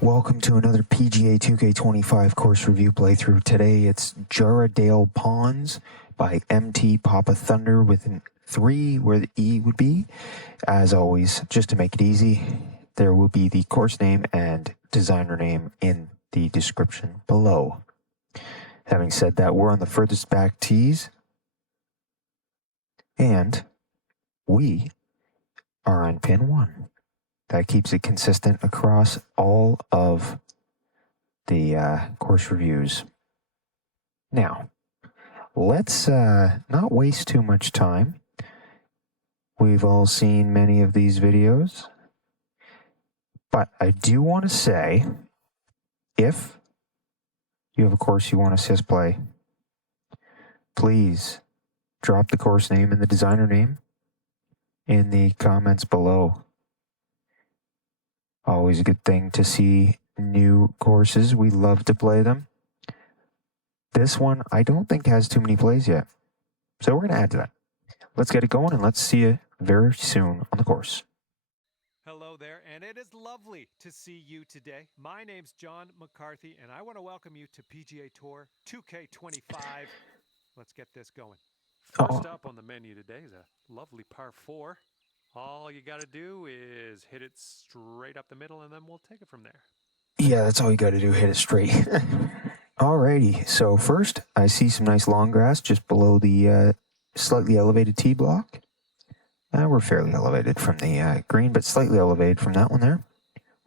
Welcome to another PGA 2K25 course review playthrough. Today it's Jarrahdale Ponds by MT Papa Thunder with an 3 where the E would be. As always, just to make it easy, there will be the course name and designer name in the description below. Having said that, we're on the furthest back tees, and we are on pin 1. That keeps it consistent across all of the course reviews. Now, let's not waste too much time. We've all seen many of these videos, but I do want to say, if you have a course you want to see us play, please drop the course name and the designer name in the comments below. Always a good thing to see new courses. We love to play them. This one, I don't think has too many plays yet. So we're going to add to that. Let's get it going, and let's see you very soon on the course. Hello there, and it is lovely to see you today. My name's John McCarthy, and I want to welcome you to PGA Tour 2K25. Let's get this going. First up on the menu today is a lovely par 4. All you got to do is hit it straight up the middle, and then we'll take it from there. Yeah, that's all you got to do, hit it straight. Alrighty, so first, I see some nice long grass just below the slightly elevated tee block. We're fairly elevated from the green, but slightly elevated from that one there.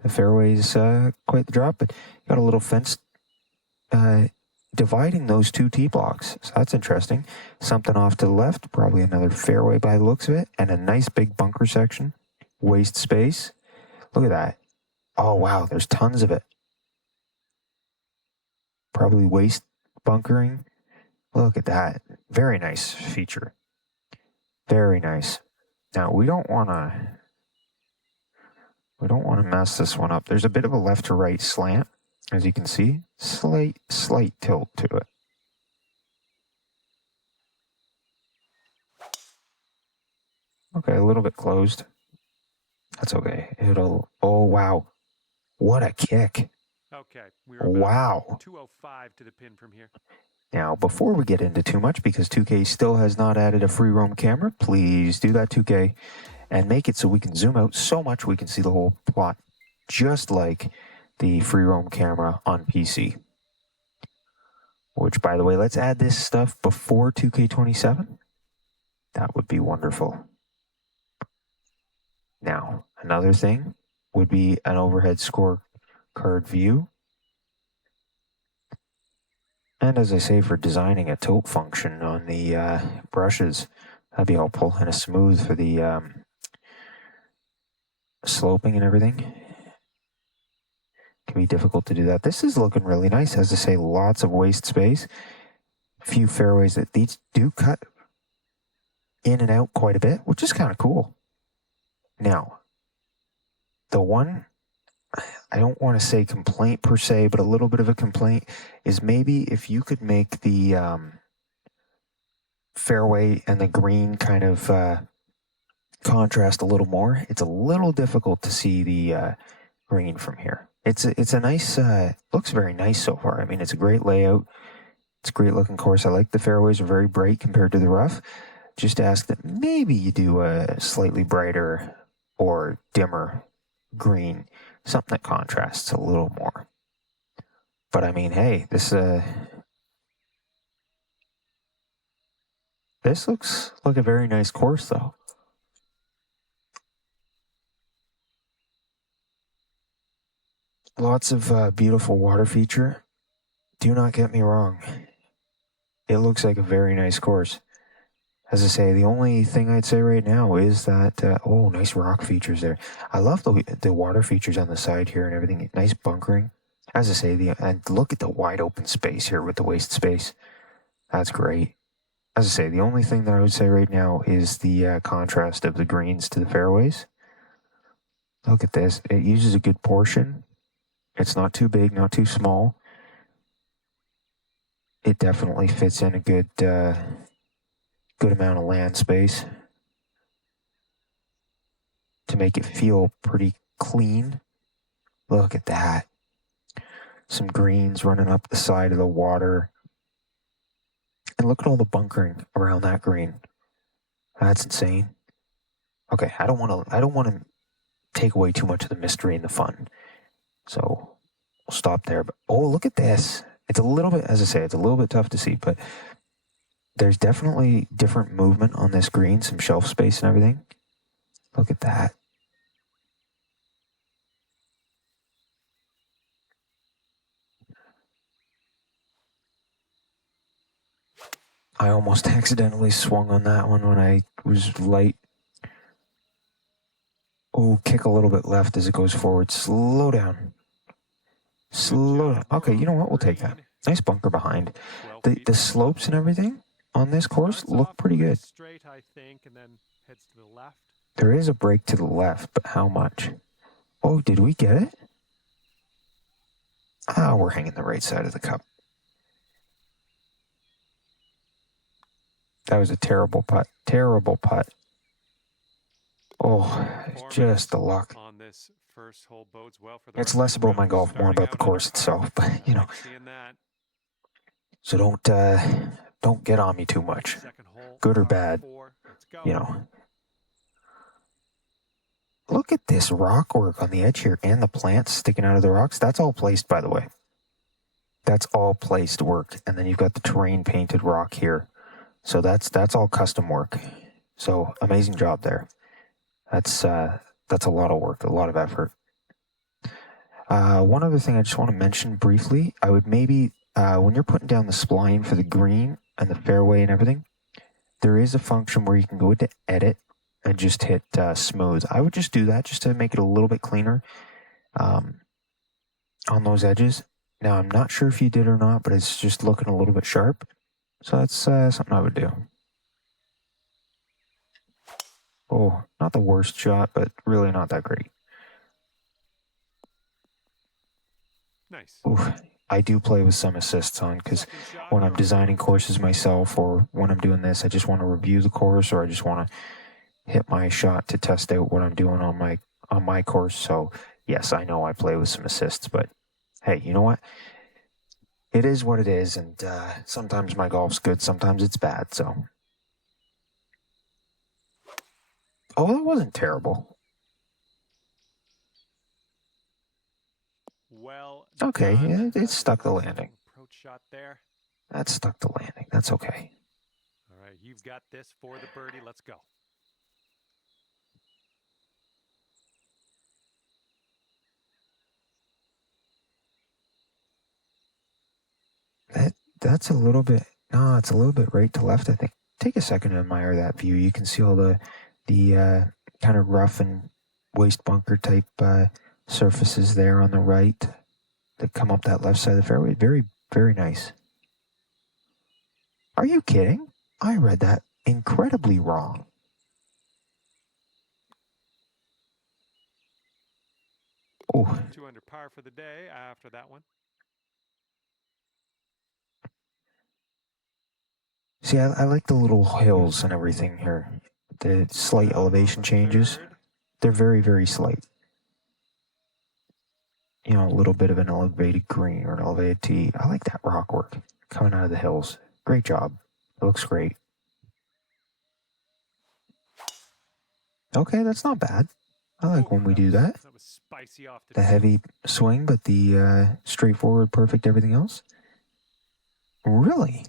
The fairway's quite the drop, but got a little fence dividing those two tee blocks. So that's interesting. Something off to the left, probably another fairway by the looks of it, and a nice big bunker section. Waste space. Look at that. Oh, wow, there's tons of it. Probably waste bunkering. Look at that. Very nice feature. Very nice. Now, we don't want to mess this one up. There's a bit of a left to right slant, as you can see. Slight tilt to it. Okay, a little bit closed. That's okay. Oh, wow. What a kick. Okay, we're about wow. 205 to the pin from here. Now, before we get into too much, because 2K still has not added a free roam camera, please do that, 2K, and make it so we can zoom out so much we can see the whole plot, just like the free roam camera on PC. Which, by the way, let's add this stuff before 2K27. That would be wonderful. Now, another thing would be an overhead scorecard view. And as I say, for designing a tilt function on the brushes, that'd be helpful, and a smooth for the sloping and everything. Can be difficult to do that. This is looking really nice. As I say, lots of waste space. A few fairways that these do cut in and out quite a bit, which is kind of cool. Now, the one, I don't want to say complaint per se, but a little bit of a complaint is maybe if you could make the fairway and the green kind of contrast a little more. It's a little difficult to see the green from here. It's a nice, looks very nice so far. I mean, it's a great layout. It's a great looking course. I like the fairways are very bright compared to the rough. Just ask that maybe you do a slightly brighter or dimmer green, something that contrasts a little more. But I mean, hey, this looks like a very nice course, though. Lots of beautiful water feature. Do not get me wrong. It looks like a very nice course. As I say, the only thing I'd say right now is that, oh, nice rock features there. I love the water features on the side here and everything. Nice bunkering. As I say, and look at the wide open space here with the waste space. That's great. As I say, the only thing that I would say right now is the contrast of the greens to the fairways. Look at this. It uses a good portion. It's not too big, not too small. It definitely fits in a good amount of land space to make it feel pretty clean. Look at that. some greens running up the side of the water. And look at all the bunkering around that green. That's insane. Okay, I don't want to take away too much of the mystery and the fun. So we'll stop there. But oh, look at this. It's a little bit, as I say, it's a little bit tough to see, but there's definitely different movement on this green, some shelf space and everything. Look at that. I almost accidentally swung on that one when I was light. Oh, kick a little bit left as it goes forward. Slow down. Slow down. Okay, you know what? We'll take that. Nice bunker behind. The slopes and everything on this course look pretty good. Straight, I think, and then heads to the left. There is a break to the left, but how much? Oh, did we get it? Ah, we're hanging the right side of the cup. That was a terrible putt. Terrible putt. Oh, just the luck. On this first hole bodes well for it's less about my golf, more about the course itself. But you know, so don't get on me too much, good or bad. You know. Look at this rock work on the edge here and the plants sticking out of the rocks. That's all placed, by the way. That's all placed work, and then you've got the terrain painted rock here. So that's all custom work. So amazing job there. That's a lot of work, a lot of effort. One other thing I just want to mention briefly, I would maybe, when you're putting down the spline for the green and the fairway and everything, there is a function where you can go into edit and just hit smooth. I would just do that just to make it a little bit cleaner on those edges. Now, I'm not sure if you did or not, but it's just looking a little bit sharp. So that's something I would do. Oh, not the worst shot, but really not that great. Nice. Ooh, I do play with some assists on because when I'm designing courses myself or when I'm doing this, I just want to review the course or I just want to hit my shot to test out what I'm doing on my course. So yes, I know I play with some assists, but hey, you know what? It is what it is, and sometimes my golf's good, sometimes it's bad, so. Oh, that wasn't terrible. Well, okay, it stuck the landing. Approach shot there. That stuck the landing. That's okay. All right, you've got this for the birdie. Let's go. That's a little bit, no, it's a little bit right to left, I think. Take a second to admire that view. You can see all the kind of rough and waste bunker type surfaces there on the right that come up that left side of the fairway. Very, very nice. Are you kidding? I read that incredibly wrong. Oh. 2 under par for the day after that one. See, I like the little hills and everything here. The slight elevation changes. They're very, very slight. You know, a little bit of an elevated green or an elevated tee. I like that rock work coming out of the hills. Great job. It looks great. Okay, that's not bad. I like when we do that. That was spicy off the heavy swing, but the straightforward, perfect everything else. Really?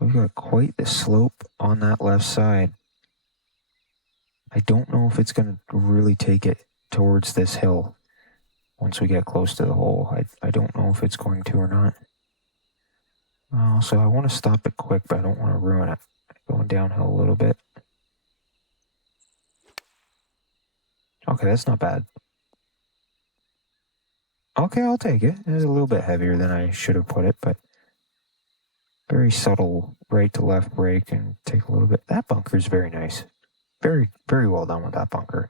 We've got quite the slope on that left side. I don't know if it's going to really take it towards this hill once we get close to the hole. I don't know if it's going to or not. So I want to stop it quick, but I don't want to ruin it. Going downhill a little bit. Okay, that's not bad. Okay, I'll take it. It's a little bit heavier than I should have put it, but very subtle right to left break and take a little bit. That bunker is very nice. Very, very well done with that bunker.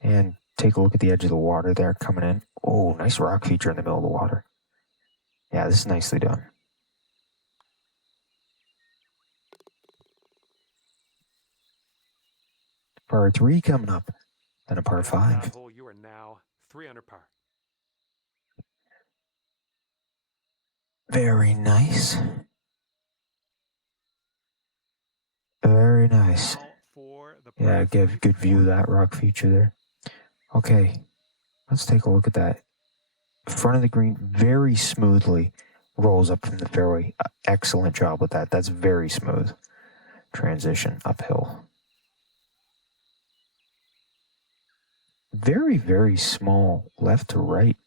And take a look at the edge of the water there coming in. Oh, nice rock feature in the middle of the water. Yeah, this is nicely done. Par 3 coming up. Then a par And on 5. that hole, you are now 3 under par. Very nice. Very nice. Now for the Yeah, par give 3 good view of fourth. that rock feature there. Okay, let's take a look at that. Front of the green very smoothly rolls up from the fairway. Excellent job with that. That's very smooth. Transition uphill. Very, very small left to right.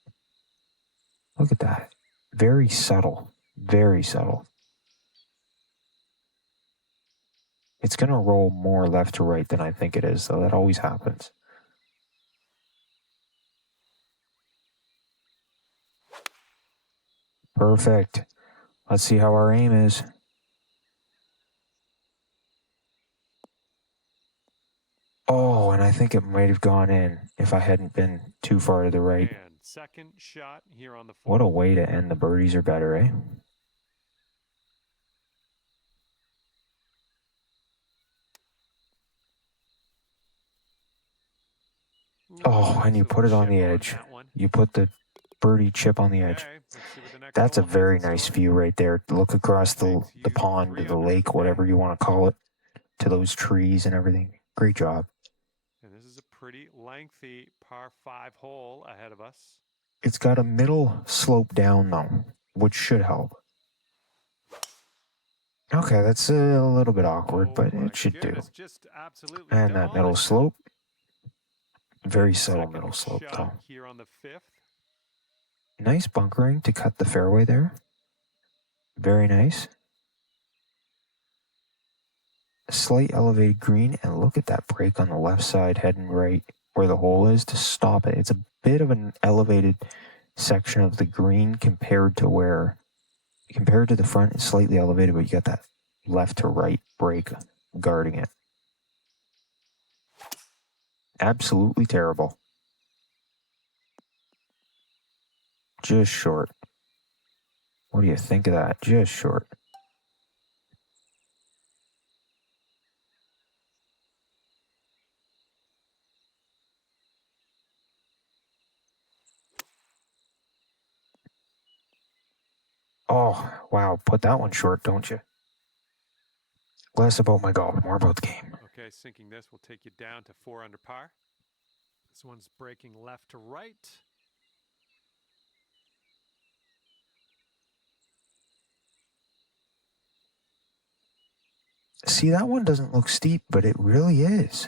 Look at that. Very subtle. Very subtle. It's going to roll more left to right than I think it is, so that always happens. Perfect. Let's see how our aim is. Oh, and I think it might have gone in if I hadn't been too far to the right. And second shot here on the What fourth. a way to end the birdies are better, eh? Oh, and you Nice put little it on chip the edge. that one. You put the birdie chip on the edge. Okay, let's see what the next That's a hole has very in nice store. view right there. Look across the Makes you pond, 3 to the under lake, for the whatever day. you want to call it, to those trees and everything. Great job. And this is a pretty lengthy par 5 hole ahead of us. It's got a middle slope down, though, which should help. Okay, that's a little bit awkward, but it should do. Just absolutely And that middle slope. Very subtle middle slope, though. Here on the fifth. Nice bunkering to cut the fairway there. Very nice. A slight elevated green, and look at that break on the left side heading right where the hole is to stop it. It's a bit of an elevated section of the green compared to the front, it's slightly elevated, but you got that left to right break guarding it. Absolutely terrible. Just short. What do you think of that? Just short. Oh, wow. Put that one short, don't you? Less about my golf, more about the game. Okay, sinking this will take you down to 4 under par. This one's breaking left to right. See, that one doesn't look steep, but it really is.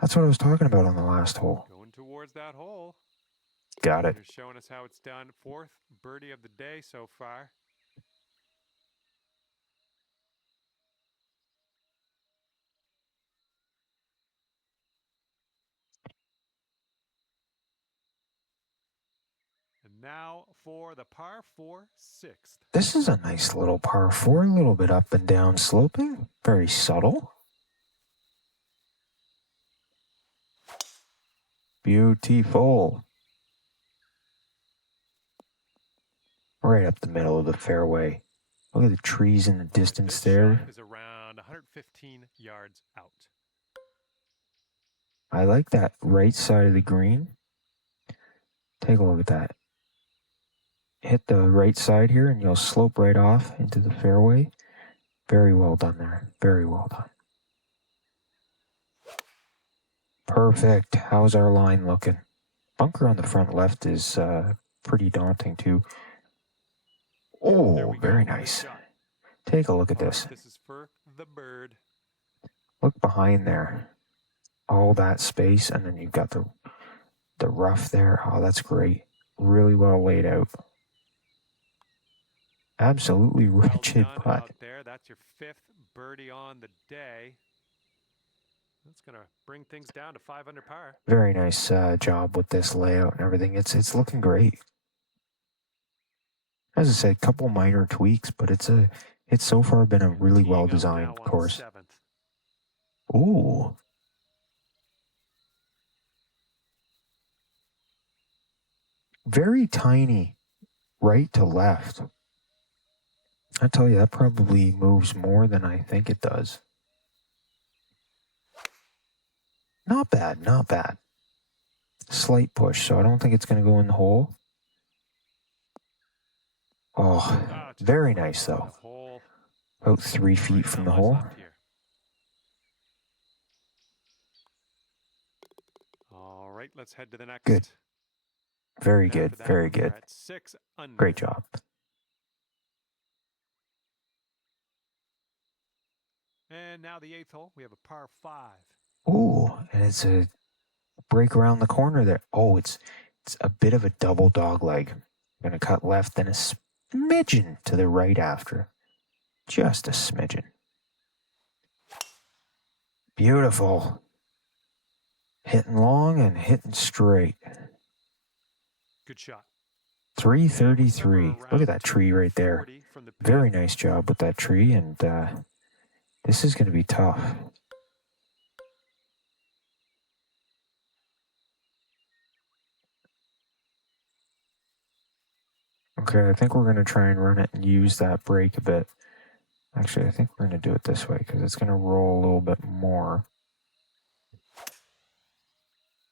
That's what I was talking about on the last hole. Going towards that hole. Got it. They're showing us how it's done. 4th birdie of the day so far. And now for the par 4 6th. This is a nice little par 4, a little bit up and down sloping. Very subtle. Beautiful. Right up the middle of the fairway. Look at the trees in the distance This there. shot is around 115 yards out. I like that right side of the green. Take a look at that. Hit the right side here and you'll slope right off into the fairway. Very well done there. Very well done. Perfect. How's our line looking? Bunker on the front left is pretty daunting too. Oh, very nice. Take a look at this. This is for the bird. Look behind there. All that space, and then you've got the rough there. Oh, that's great. Really well laid out. Absolutely wretched putt. Out there. That's your 5th birdie on the day. That's going to bring things down to 5 under par. Very nice job with this layout and everything. It's looking great. As I said, a couple minor tweaks, but it's so far been a really well designed course. 7th. Ooh. Very tiny right to left. I tell you, that probably moves more than I think it does. Not bad, not bad. Slight push, so I don't think it's going to go in the hole. Oh, Just very right nice, in though. the hole. About 3 All feet right, from not the much hole. left here. All right, let's head to the next. Good. Very And good, after that, very we're good. at 6 under. Great job. And now the 8th hole, we have a par 5. Ooh, and it's a break around the corner there. Oh, it's a bit of a double dog leg. I'm going to cut left, then a smidgen to the right after. Just a smidgen. Beautiful. Hitting long and hitting straight. Good shot. 333. Look at that tree right there. Very nice job with that tree, and this is going to be tough. Okay, I think we're going to try and run it and use that break a bit. Actually, I think we're going to do it this way because it's going to roll a little bit more.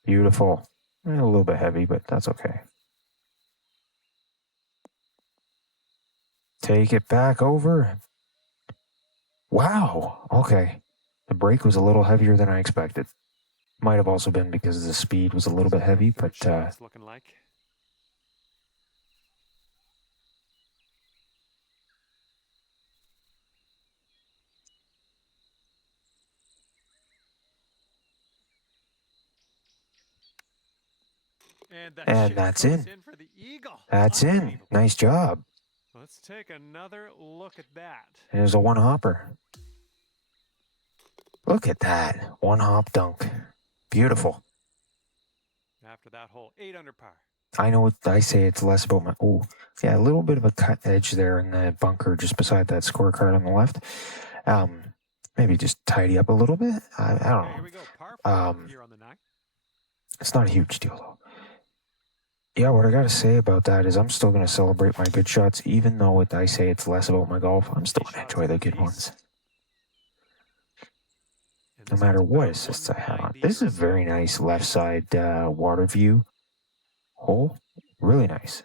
Beautiful. A little bit heavy, but that's okay. Take it back over. Wow. Okay. The break was a little heavier than I expected. Might have also been because the speed was a little bit heavy, but looking like. And that's in. For the eagle. That's in. Nice job. Let's take another look at that. And there's a one hopper. Look at that. One hop dunk. Beautiful. After that hole, 8 under par. I know what I say, it's less about my... Oh, yeah, a little bit of a cut edge there in the bunker just beside that scorecard on the left. Maybe just tidy up a little bit. I don't know. Here we go. Par 4 here on the 9. It's not a huge deal, though. Yeah, what I got to say about that is I'm still going to celebrate my good shots, even though I say it's less about my golf. I'm still going to enjoy the good ones. No matter what assists I have on. This is a very nice left side water view hole. Really nice.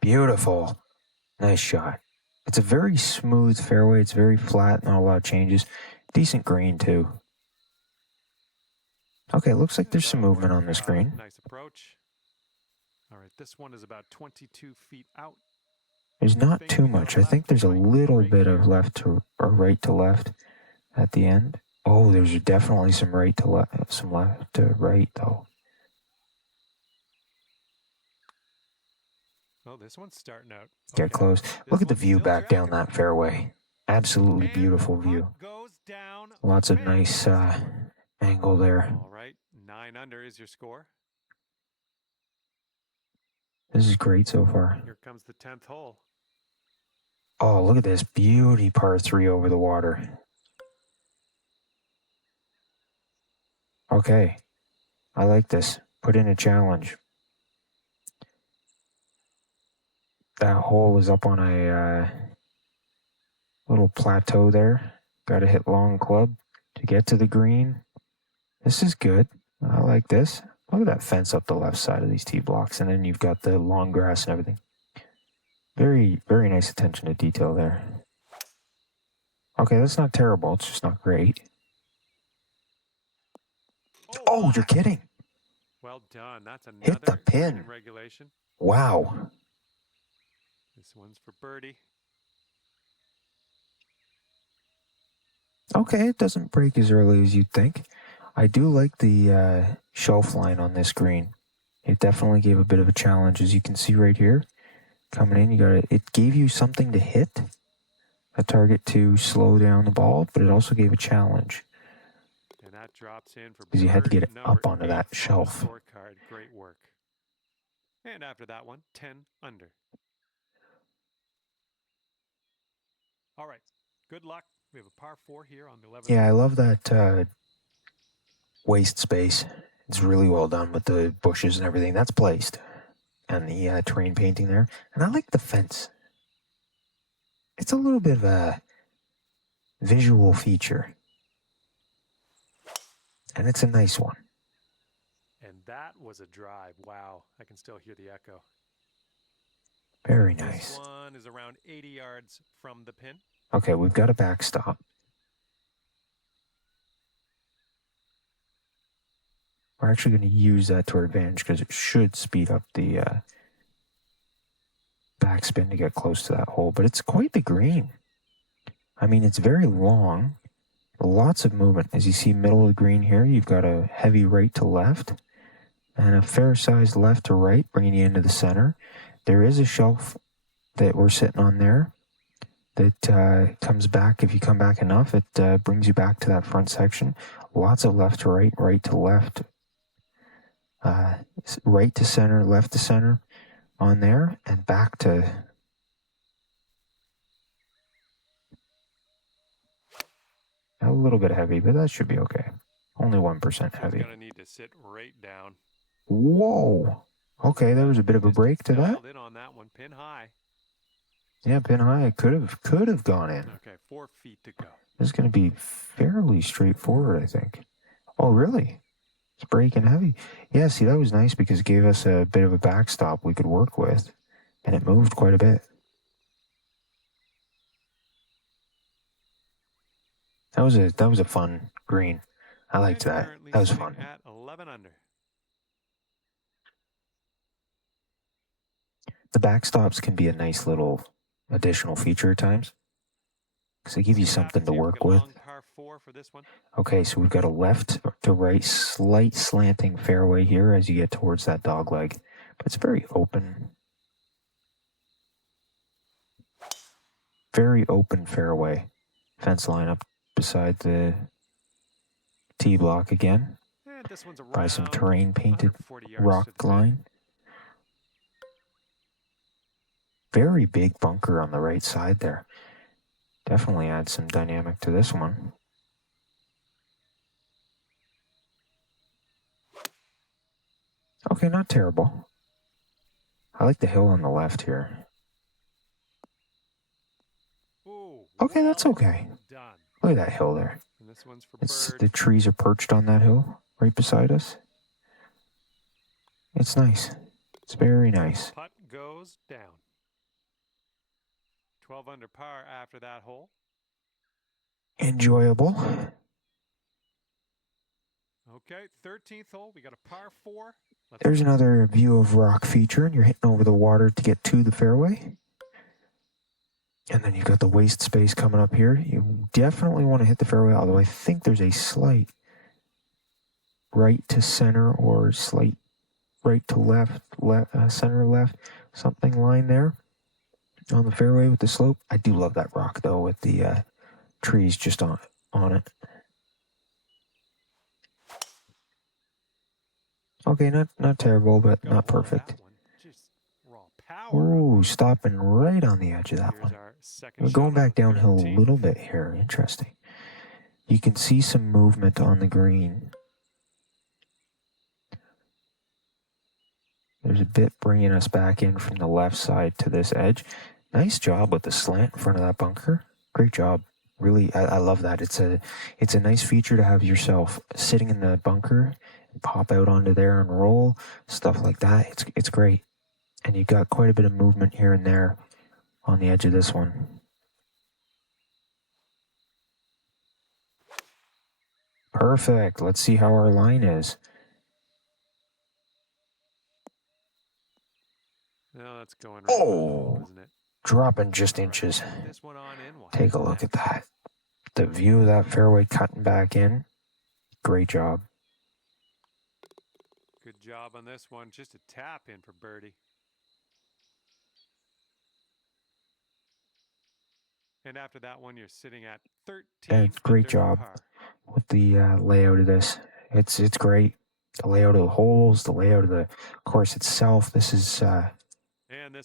Beautiful. Nice shot. It's a very smooth fairway. It's very flat, not a lot of changes. Decent green, too. Okay, looks like there's some movement on this green. Nice approach. All right, this one is about 22 feet out. There's not too much. I think there's a little bit of left to or right to left at the end. Oh, there's definitely some right to left, some left to right though. Oh, this one's starting out. Get close. Look at the view back down that fairway. Absolutely beautiful view. Lots of nice angle there. All right, 9 under is your score. This is great so far. Here comes the 10th hole. Oh, look at this beauty par 3 over the water. Okay, I like this. Put in a challenge. That hole is up on a little plateau there. Got to hit long club to get to the green. This is good. I like this. Look at that fence up the left side of these tee blocks, and then you've got the long grass and everything. Very, very nice attention to detail there. Okay, that's not terrible. It's just not great. Oh, you're kidding. Well done. That's another hit the pin. Regulation. Wow. This one's for birdie. Okay, it doesn't break as early as you'd think. I do like the shelf line on this green. It definitely gave a bit of a challenge, as you can see right here. Coming in, it gave you something to hit, a target to slow down the ball, but it also gave a challenge. And that drops in for because you had to get it up onto that shelf. Scorecard. Great work. And after that one, 10 under. All right. Good luck. We have a par 4 here on the 11th. Yeah, I love that waste space. It's really well done with the bushes and everything. That's placed. And the terrain painting there. And I like the fence. it's a little bit of a visual feature. And it's a nice one. And that was a drive. Wow, I can still hear the echo. Very This nice. one is around 80 yards from the pin. Okay, we've got a backstop. We're actually going to use that to our advantage because it should speed up the backspin to get close to that hole. But it's quite the green. I mean, it's very long. Lots of movement. As you see, middle of the green here, you've got a heavy right to left and a fair-sized left to right, bringing you into the center. There is a shelf that we're sitting on there that comes back. If you come back enough, it brings you back to that front section. Lots of left to right, right to left, right to center, left to center on there, and back to... A little bit heavy, but that should be okay. Only 1% heavy. Gonna need to sit right down. Whoa! Okay, there was a bit of a break to that. In on that one, pin high. Yeah, pin high. Could have gone in. Okay, 4 feet to go. This is going to be fairly straightforward, I think. Oh, really? It's breaking heavy. Yeah, see, that was nice because it gave us a bit of a backstop we could work with, and it moved quite a bit. That was a fun green. I liked that. That was fun. At 11 under. The backstops can be a nice little additional feature at times because they give you something to work with. Okay, so we've got a left to right slight slanting fairway here as you get towards that dog leg, but it's very open. Very open fairway. Fence line up beside the tee block again. By some terrain painted rock line. Very big bunker on the right side there. Definitely adds some dynamic to this one. Okay, not terrible. I like the hill on the left here. Okay, that's okay. Look at that hill there. The trees are perched on that hill right beside us. It's nice. It's very nice. Putt goes down. 12 under par after that hole. Enjoyable. Okay, 13th hole. We got a par 4. There's another view of rock feature, and you're hitting over the water to get to the fairway. And then you've got the waste space coming up here. You definitely want to hit the fairway, although I think there's a slight right to center or slight right to left, center left, something line there on the fairway with the slope. I do love that rock, though, with the trees just on it. Okay, not terrible, but not perfect. Ooh, stopping right on the edge of that one. We're going back downhill a little bit here. Interesting. You can see some movement on the green. There's a bit bringing us back in from the left side to this edge. Nice job with the slant in front of that bunker. Great job. Really, I love that. It's a nice feature to have yourself sitting in the bunker and pop out onto there and roll, stuff like that. It's great. And you've got quite a bit of movement here and there on the edge of this one. Perfect. Let's see how our line is. No, that's going right. Oh, isn't it? Dropping just inches. Take a look at that. The view of that fairway cutting back in. Great job. Good job on this one. Just a tap in for birdie. And after that one, you're sitting at 13. And great job with the layout of this. It's great. The layout of the holes, the layout of the course itself. This is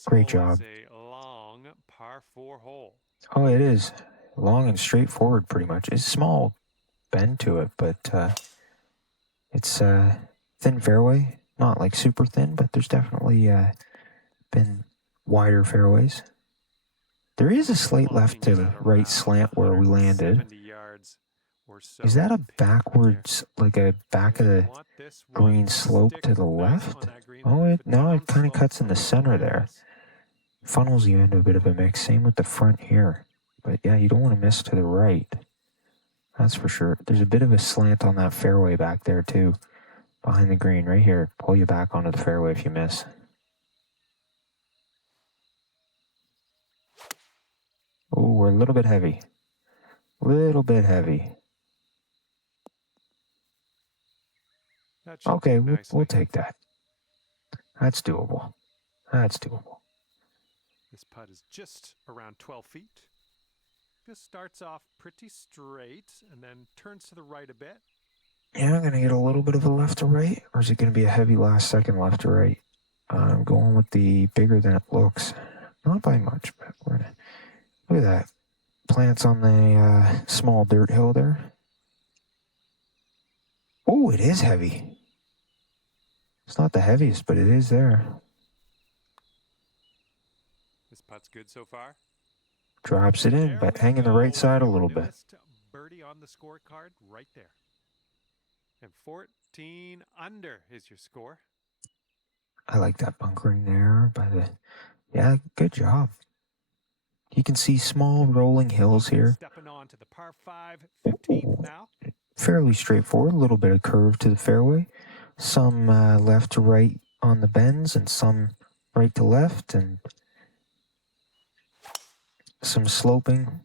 great job. Is a long par 4 hole. Oh, it is long and straightforward, pretty much. It's a small bend to it, but it's thin fairway. Not like super thin, but there's definitely been wider fairways. There is a slight left Plonking to it at right around slant where we landed. 170 yards or so. Is that a There. backwards, like a back of And you the want this one green to slope stick to the nice left? on that green, a Oh, little it bit now it kind of downslope, cuts in a the little center like there. this. Funnels you into a bit of a mix. Same with the front here. But yeah, you don't want to miss to the right. That's for sure. There's a bit of a slant on that fairway back there too, behind the green right here. Pull you back onto the fairway if you miss. Oh, we're a little bit heavy. Little bit heavy. That should Okay, do we'll nicely. take that. That's doable. That's doable. This putt is just around 12 feet. This starts off pretty straight and then turns to the right a bit. Yeah, I'm going to get a little bit of a left to right, or is it going to be a heavy last second left to right? I'm going with the bigger than it looks. Not by much, but we're gonna, look at that. Plants on the small dirt hill there. Oh, it is heavy. It's not the heaviest, but it is there. This putt's good so far. Drops it in, There but we hanging the go. right side a Your little bit. newest birdie on the scorecard right there. And 14 under is your score. I like that bunkering there. Yeah, good job. You can see small rolling hills here. Stepping on to the par 5, 15th now. Fairly straightforward. A little bit of curve to the fairway. Some left to right on the bends and some right to left, and some sloping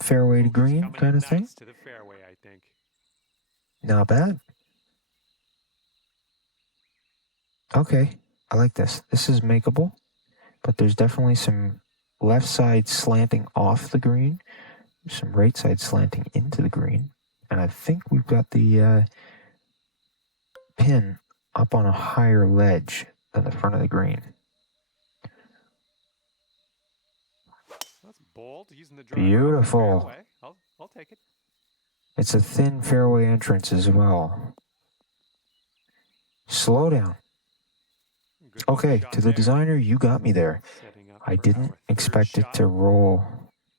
fairway to green kind of thing. To the fairway, I think. Not bad. Okay, I like this. This is makeable, but there's definitely some left side slanting off the green, some right side slanting into the green, and I think we've got the pin up on a higher ledge than the front of the green. That's bold, using the driver. Beautiful. I'll take it. It's a thin fairway entrance as well. Slow down. Okay, to the designer, you got me there. I didn't expect it to roll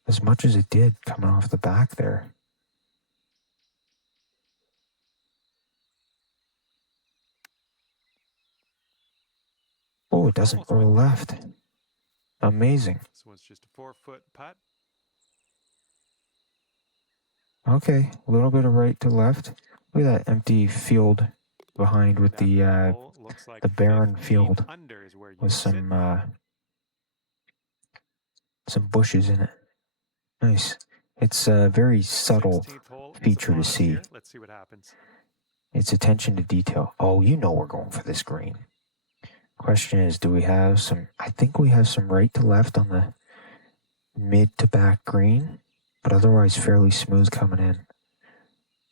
as much as it did coming off the back there. Oh, it doesn't roll left. Amazing. This one's just a 4-foot putt. Okay, a little bit of right to left. Look at that empty field behind with the barren field with some bushes in it. Nice. It's a very subtle feature to see. Let's see what happens. It's attention to detail. Oh, you know we're going for this green. Question is, do we have some... I think we have some right to left on the mid to back green, but otherwise fairly smooth coming in.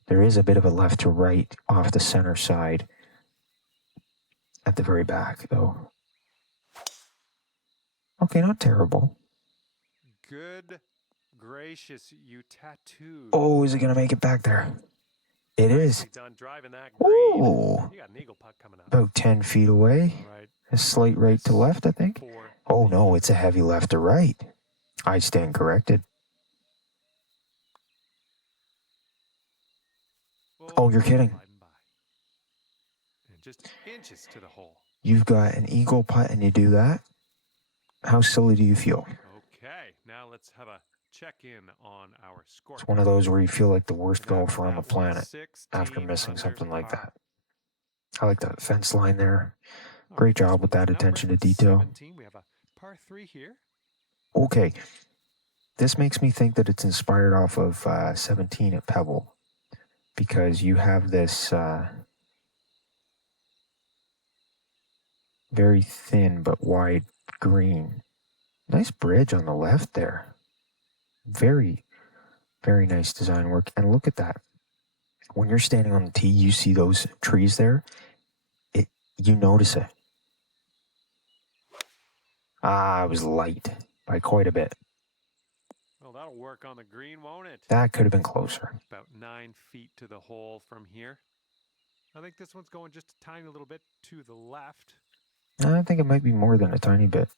There is a bit of a left to right off the center side at the very back, though. Okay, not terrible. Good gracious, you tattooed. Oh, is it going to make it back there? It is. Done driving that green. Ooh. You got an eagle putt coming up. About 10 feet away. Right. A slight right to left, I think. Oh, no, it's a heavy left to right. I stand corrected. Oh, you're kidding. And just inches to the hole. You've got an eagle putt and you do that? How silly do you feel? Okay, now let's have a check-in on our score. It's one of those where you feel like the worst golfer on the planet after missing something like that. I like that fence line there. Great job with that attention to detail. We have a par 3 here. Okay, this makes me think that it's inspired off of 17 at Pebble, because you have this very thin but wide green. Nice bridge on the left there. Very, very nice design work. And look at that. When you're standing on the tee, you see those trees there. You notice it. I was light by quite a bit. Well, that'll work on the green, won't it? That could have been closer. About 9 feet to the hole from here. I think this one's going just a tiny little bit to the left. I think it might be more than a tiny bit.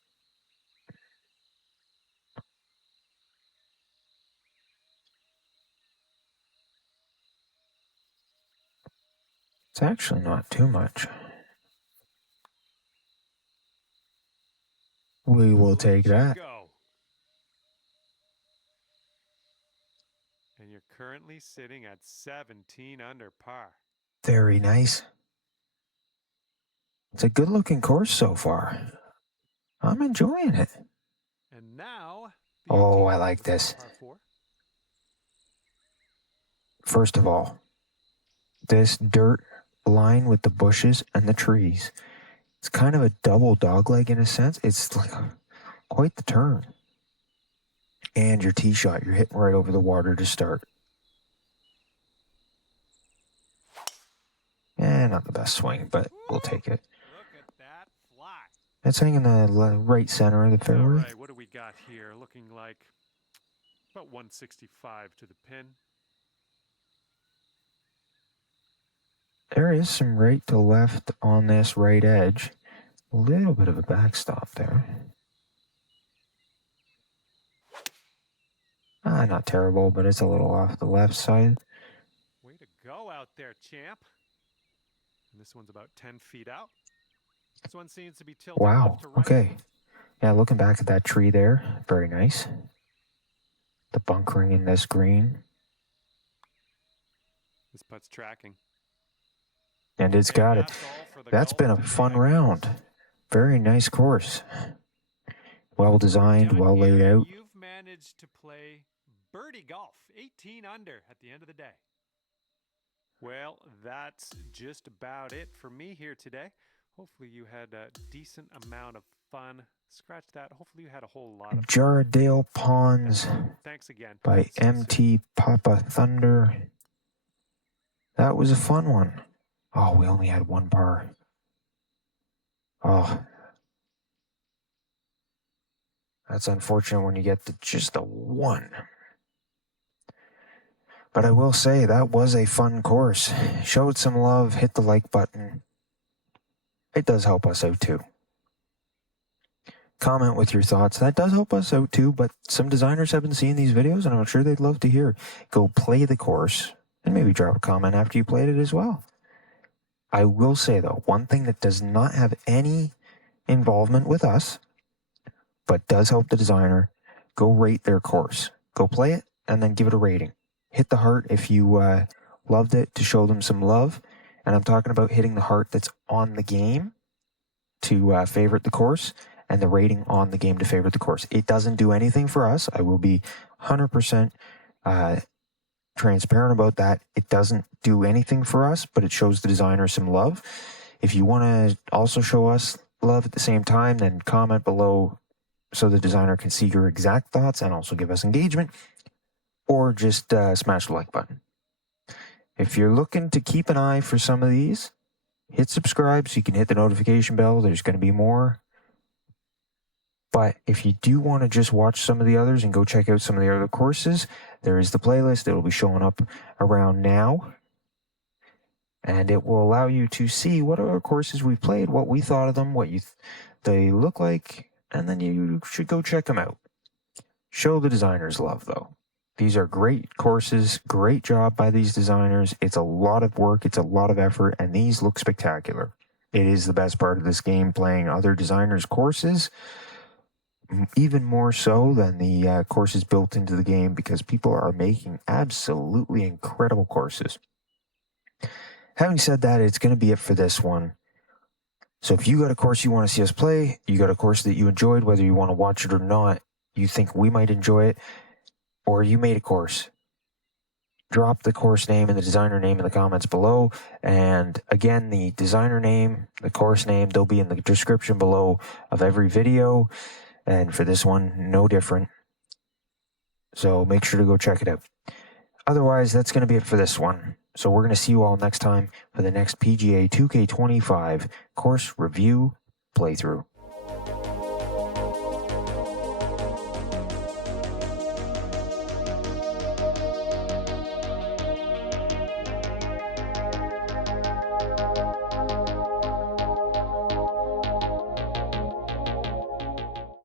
It's actually not too much. We will take that. Go. And you're currently sitting at 17 under par. Very nice. It's a good-looking course so far. I'm enjoying it. And now, oh, I like this. First of all, this dirt line with the bushes and the trees, it's kind of a double dogleg in a sense. It's like quite the turn. And your tee shot, you're hitting right over the water to start. Not the best swing, but we'll take it. Look at that fly. It's hanging in the right center of the fairway. All right, what do we got here? Looking like about 165 to the pin. There is some right to left on this right edge. A little bit of a backstop there. Not terrible, but it's a little off the left side. Way to go out there, champ. And this one's about 10 feet out. This one seems to be tilted wow, left to right. Okay. Yeah, looking back at that tree there, very nice. The bunkering in this green. This putt's tracking. And it's got it. That's been a fun round. Very nice course. Well designed, well laid out. You've managed to play birdie golf, 18 under at the end of the day. Well, that's just about it for me here today. Hopefully you had a decent amount of fun. Scratch that. Hopefully you had a whole lot of Jarrahdale Ponds. Thanks again. By MT Papa Thunder. That was a fun one. Oh, we only had one par. Oh. That's unfortunate when you get to just a one. But I will say that was a fun course. Showed some love, hit the like button. It does help us out too. Comment with your thoughts. That does help us out too, but some designers have been seeing these videos and I'm sure they'd love to hear. Go play the course and maybe drop a comment after you played it as well. I will say though, one thing that does not have any involvement with us, but does help the designer, go rate their course. Go play it and then give it a rating. Hit the heart if you loved it to show them some love. And I'm talking about hitting the heart that's on the game to favorite the course and the rating on the game to favorite the course. It doesn't do anything for us. I will be 100% transparent about that. It doesn't do anything for us, but it shows the designer some love. If you want to also show us love at the same time, then comment below so the designer can see your exact thoughts and also give us engagement. Or just smash the like button. If you're looking to keep an eye for some of these, hit subscribe so you can hit the notification bell. There's going to be more. But if you do want to just watch some of the others and go check out some of the other courses, there is the playlist. It will be showing up around now. And it will allow you to see what other courses we've played, what we thought of them, what they look like, and then you should go check them out. Show the designers love, though. These are great courses, great job by these designers. It's a lot of work, it's a lot of effort, and these look spectacular. It is the best part of this game, playing other designers' courses, even more so than the courses built into the game, because people are making absolutely incredible courses. Having said that, it's going to be it for this one. So if you got a course you want to see us play, you got a course that you enjoyed, whether you want to watch it or not, you think we might enjoy it, or you made a course, drop the course name and the designer name in the comments below. And again, the designer name, the course name, they'll be in the description below of every video. And for this one, no different. So make sure to go check it out. Otherwise, that's going to be it for this one. So we're going to see you all next time for the next PGA 2K25 course review playthrough.